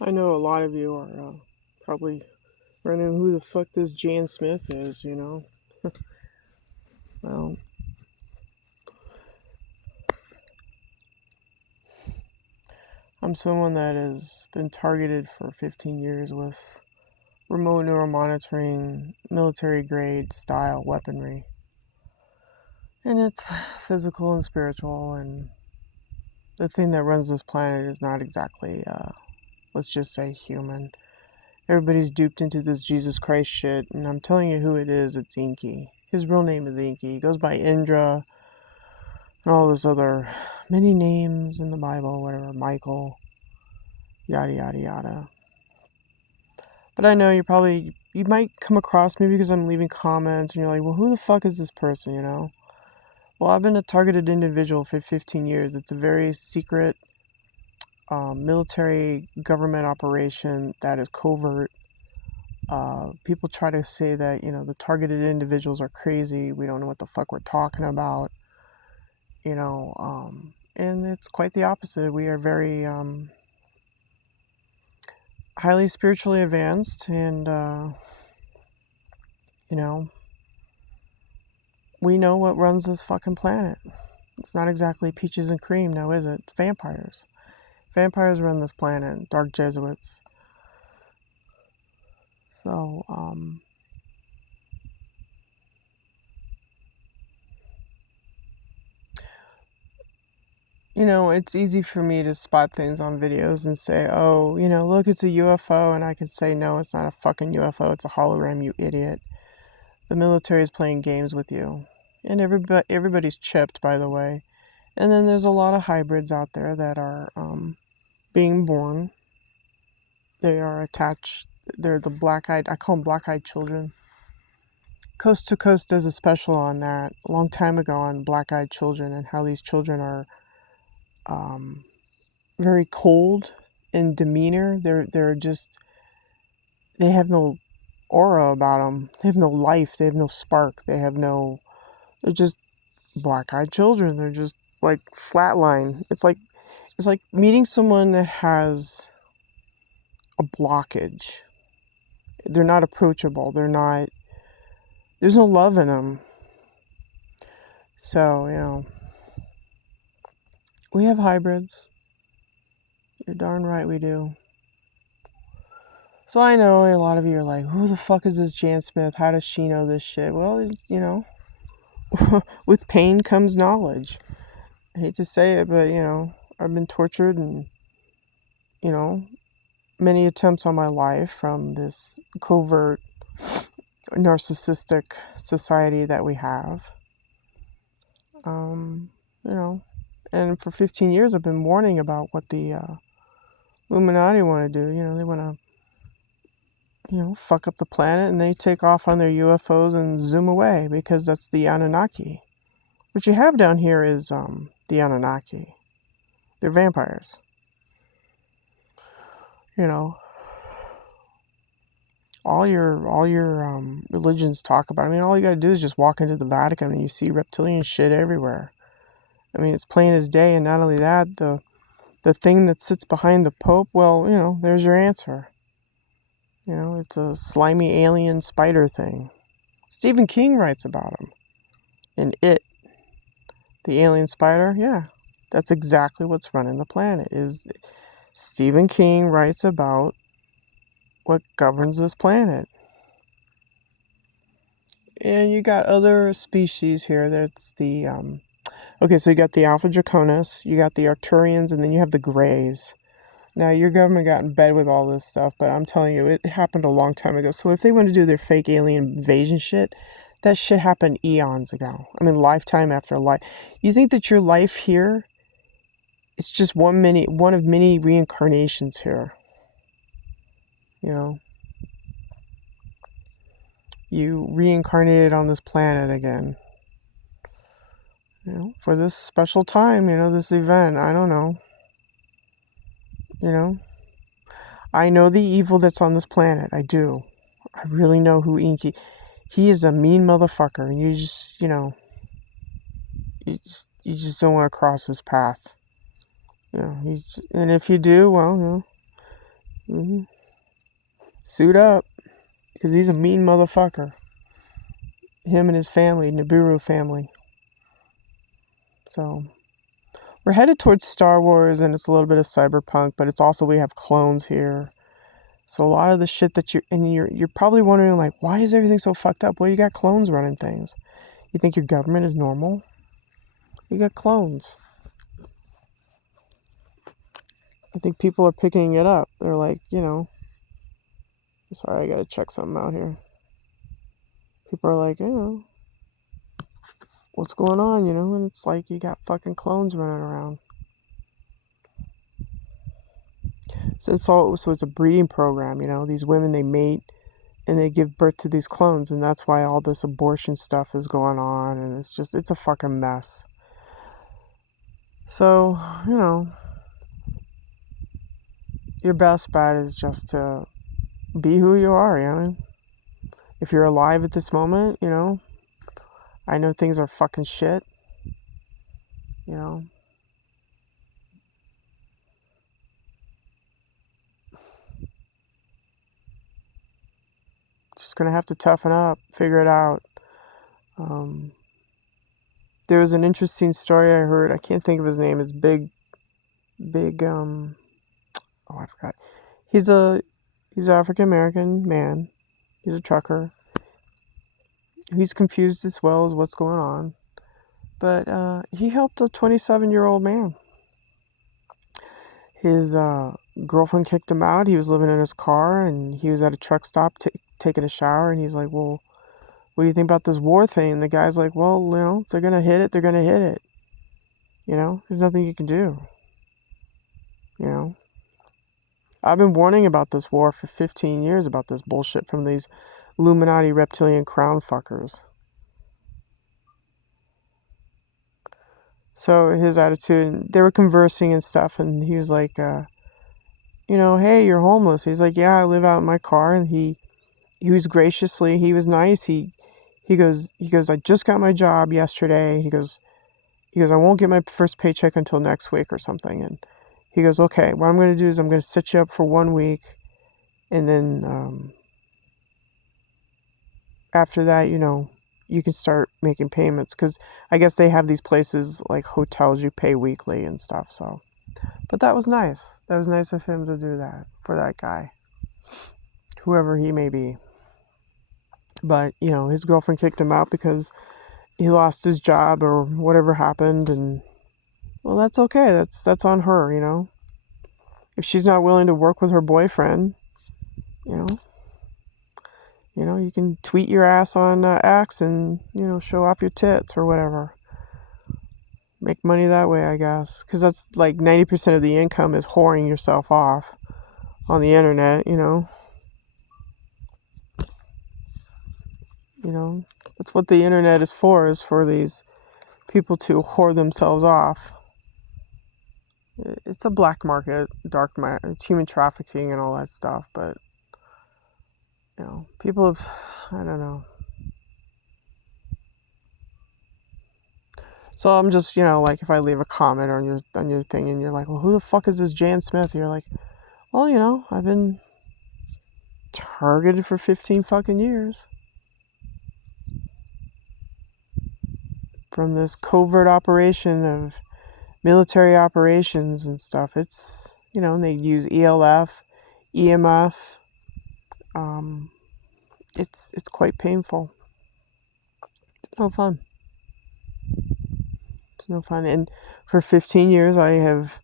I know a lot of you are probably wondering who the fuck this Jan Smith is, you know? Well, I'm someone that has been targeted for 15 years with remote neural monitoring, military grade style weaponry. And it's physical and spiritual, and the thing that runs this planet is not exactly, let's just say, human. Everybody's duped into this Jesus Christ shit, and I'm telling you who it is. It's Inky. His real name is Inky. He goes by Indra and all those other many names in the Bible, whatever, Michael, yada yada yada. But I know you might come across me because I'm leaving comments and you're like, well, who the fuck is this person, you know? Well, I've been a targeted individual for 15 years. It's a very secret military government operation that is covert. People try to say that, you know, the targeted individuals are crazy. We don't know what the fuck we're talking about, you know. And it's quite the opposite. We are very highly spiritually advanced, and, you know, we know what runs this fucking planet. It's not exactly peaches and cream, now is it? It's vampires. Vampires run this planet, dark Jesuits. So, you know, it's easy for me to spot things on videos and say, oh, you know, look, it's a UFO. And I can say, no, it's not a fucking UFO. It's a hologram, you idiot. The military is playing games with you. And everybody's chipped, by the way. And then there's a lot of hybrids out there that are being born. They are attached. They're the black-eyed, I call them black-eyed children. Coast to Coast does a special on that a long time ago on black-eyed children and how these children are very cold in demeanor. They're just, they have no aura about them. They have no life. They have no spark. They're just black-eyed children. They're just like flatline. It's like meeting someone that has a blockage. They're not approachable. There's no love in them. So, you know, we have hybrids. You're darn right we do. So I know a lot of you are like, who the fuck is this Jan Smith? How does she know this shit? Well, you know, with pain comes knowledge. I hate to say it, but, you know, I've been tortured and, you know, many attempts on my life from this covert narcissistic society that we have. You know, and for 15 years I've been warning about what the Illuminati want to do. You know, they want to, you know, fuck up the planet, and they take off on their UFOs and zoom away because that's the Anunnaki. What you have down here is the Anunnaki. They're vampires. You know, all your religions talk about. I mean, all you got to do is just walk into the Vatican and you see reptilian shit everywhere. I mean, it's plain as day. And not only that, the thing that sits behind the Pope, well, you know, there's your answer. You know, it's a slimy alien spider thing. Stephen King writes about him. And It, the alien spider, yeah, that's exactly what's running the planet. Is Stephen King writes about what governs this planet. And you got other species here. That's the okay, so you got the Alpha Draconis, you got the Arcturians, and then you have the Greys. Now, your government got in bed with all this stuff, but I'm telling you, it happened a long time ago. So if they want to do their fake alien invasion shit, that shit happened eons ago. I mean, lifetime after life. You think that your life here, it's just one of many reincarnations here. You know? You reincarnated on this planet again. You know, for this special time, you know, this event, I don't know. You know? I know the evil that's on this planet. I do. I really know who Inky. He is a mean motherfucker, and you just, you know, you just don't want to cross his path. You know, and if you do, well, you know, Mm-hmm. Suit up, because he's a mean motherfucker. Him and his family, Nibiru family. So we're headed towards Star Wars, and it's a little bit of cyberpunk, but it's also we have clones here. So a lot of the shit that you're probably wondering, like, why is everything so fucked up? Well, you got clones running things. You think your government is normal? You got clones. I think people are picking it up. They're like, sorry, I gotta check something out here. People are like, what's going on, and it's like you got fucking clones running around. So it's a breeding program, These women, they mate and they give birth to these clones, and that's why all this abortion stuff is going on, and it's a fucking mess. So, your best bet is just to be who you are, If you're alive at this moment, I know things are fucking shit, Just gonna have to toughen up, figure it out. There was an interesting story I heard. I can't think of his name. It's big. Oh, I forgot. He's an African American man. He's a trucker. He's confused as well as what's going on. But he helped a 27-year-old man. His girlfriend kicked him out. He was living in his car, and he was at a truck stop taking a shower, and he's like, well, what do you think about this war thing? And the guy's like, well, they're going to hit it. They're going to hit it. There's nothing you can do. I've been warning about this war for 15 years, about this bullshit from these Illuminati reptilian crown fuckers. So his attitude, they were conversing and stuff, and he was like, hey, you're homeless. He's like, yeah, I live out in my car. And he was he was nice. He goes, I just got my job yesterday. He goes, I won't get my first paycheck until next week or something. And he goes, okay, what I'm going to do is I'm going to set you up for 1 week. And then after that, you can start making payments. Because I guess they have these places like hotels you pay weekly and stuff. So, but that was nice. That was nice of him to do that for that guy, whoever he may be. But, his girlfriend kicked him out because he lost his job or whatever happened. And, well, that's okay. That's on her, If she's not willing to work with her boyfriend, you can tweet your ass on X and, show off your tits or whatever. Make money that way, I guess. Because that's like 90% of the income is whoring yourself off on the internet, That's what the internet is for these people to whore themselves off. It's a black market, dark market, it's human trafficking and all that stuff, but, people have, I don't know. So I'm just, like if I leave a comment on your thing and you're like, well, who the fuck is this Jan Smith? You're like, well, I've been targeted for 15 fucking years. From this covert operation of military operations and stuff. It's, and they use ELF, EMF. It's quite painful. It's no fun. It's no fun. And for 15 years, I have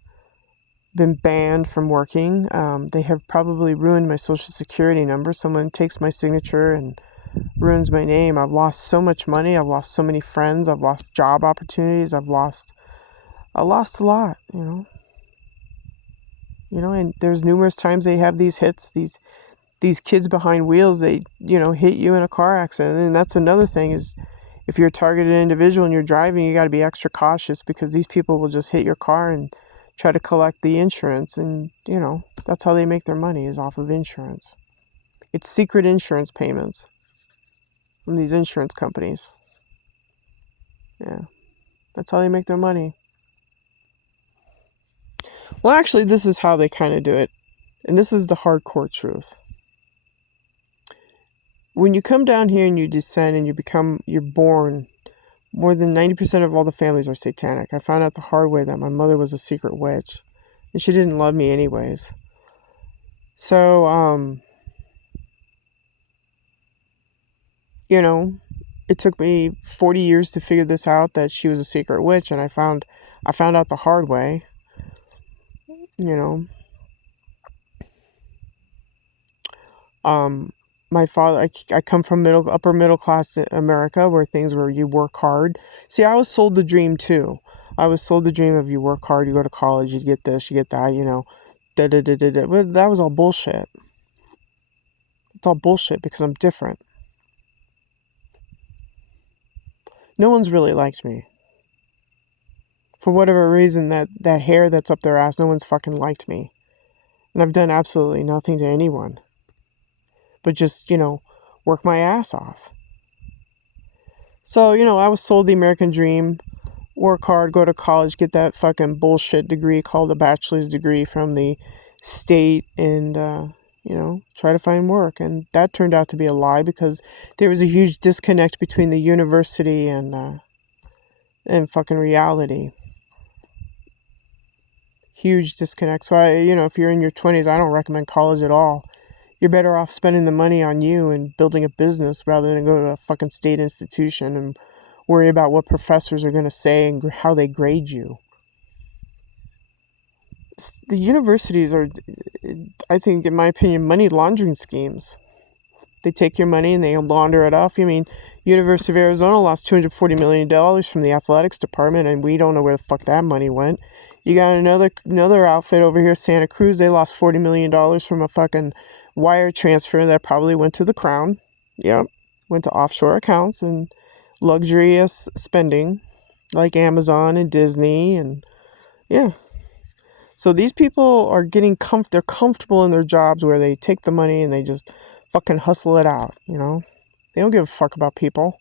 been banned from working. They have probably ruined my social security number. Someone takes my signature and ruins my name. I've lost so much money. I've lost so many friends. I've lost job opportunities. I've lost a lot, and there's numerous times they have these hits, these kids behind wheels, they, hit you in a car accident. And that's another thing is if you're a targeted individual and you're driving, you got to be extra cautious because these people will just hit your car and try to collect the insurance. And, that's how they make their money is off of insurance. It's secret insurance payments from these insurance companies. Yeah, that's how they make their money. Well, actually, this is how they kind of do it. And this is the hardcore truth. When you come down here and you descend and you're born, more than 90% of all the families are satanic. I found out the hard way that my mother was a secret witch. And she didn't love me anyways. So, you know, it took me 40 years to figure this out, that she was a secret witch, and I found out the hard way. You know, my father, I come from upper middle class America, where things were you work hard. See, I was sold the dream too. I was sold the dream of you work hard, you go to college, you get this, you get that, da da da da da. But that was all bullshit. It's all bullshit because I'm different. No one's really liked me. For whatever reason, that hair that's up their ass, no one's fucking liked me. And I've done absolutely nothing to anyone. But just, work my ass off. So, I was sold the American dream. Work hard, go to college, get that fucking bullshit degree called a bachelor's degree from the state, and, try to find work. And that turned out to be a lie, because there was a huge disconnect between the university and fucking reality. Huge disconnect. So if you're in your 20s, I don't recommend college at all. You're better off spending the money on you and building a business rather than go to a fucking state institution and worry about what professors are going to say and how they grade you. The universities are, I think, in my opinion, money laundering schemes. They take your money and they launder it off. University of Arizona lost $240 million from the athletics department, and we don't know where the fuck that money went. You got another outfit over here, Santa Cruz. They lost $40 million from a fucking wire transfer that probably went to the crown. Yep. Went to offshore accounts and luxurious spending like Amazon and Disney, and yeah. So these people are getting they're comfortable in their jobs where they take the money and they just fucking hustle it out, They don't give a fuck about people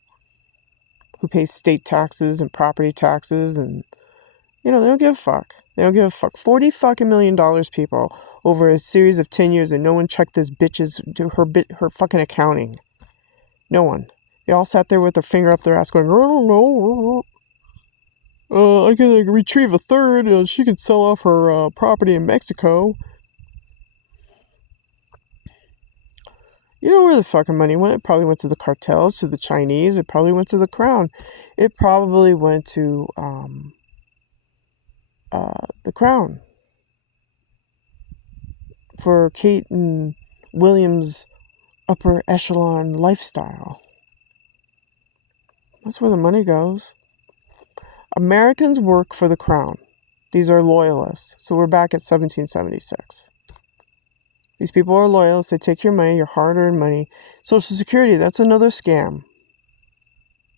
who pay state taxes and property taxes, and they don't give a fuck. They don't give a fuck. $40 fucking million, people, over a series of 10 years, and no one checked this bitch's her fucking accounting. No one. They all sat there with their finger up their ass going, I don't know. I can retrieve a third. She can sell off her property in Mexico. You know where the fucking money went? It probably went to the cartels, to the Chinese. It probably went to the crown. It probably went to the crown for Kate and William's upper echelon lifestyle. That's where the money goes. Americans work for the crown. These are loyalists. So we're back at 1776. These people are loyalists. They take your money, your hard-earned money. Social Security, that's another scam.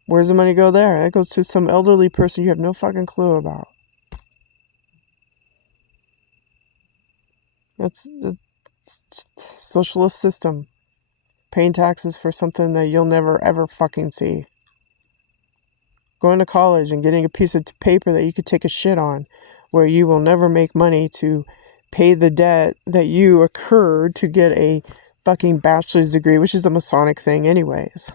Where does the money go there? That goes to some elderly person you have no fucking clue about. That's the socialist system. Paying taxes for something that you'll never ever fucking see. Going to college and getting a piece of paper that you could take a shit on, where you will never make money to pay the debt that you incurred to get a fucking bachelor's degree, which is a Masonic thing anyways.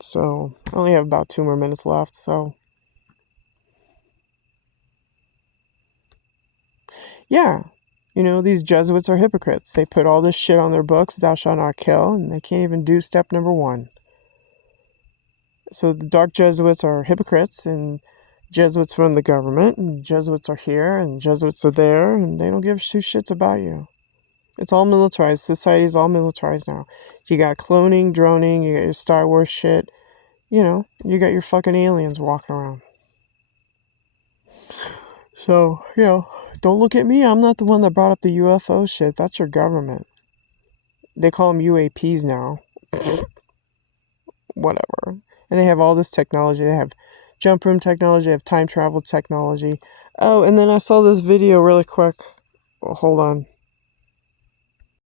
So, I only have about 2 more minutes left, so. Yeah, these Jesuits are hypocrites. They put all this shit on their books, thou shalt not kill, and they can't even do step number 1. So the dark Jesuits are hypocrites, and Jesuits run the government, and Jesuits are here, and Jesuits are there, and they don't give 2 shits about you. It's all militarized. Society's all militarized now. You got cloning, droning, you got your Star Wars shit. You got your fucking aliens walking around. So, don't look at me. I'm not the one that brought up the UFO shit. That's your government. They call them UAPs now. Whatever. And they have all this technology. They have jump room technology. They have time travel technology. Oh, and then I saw this video really quick. Hold on.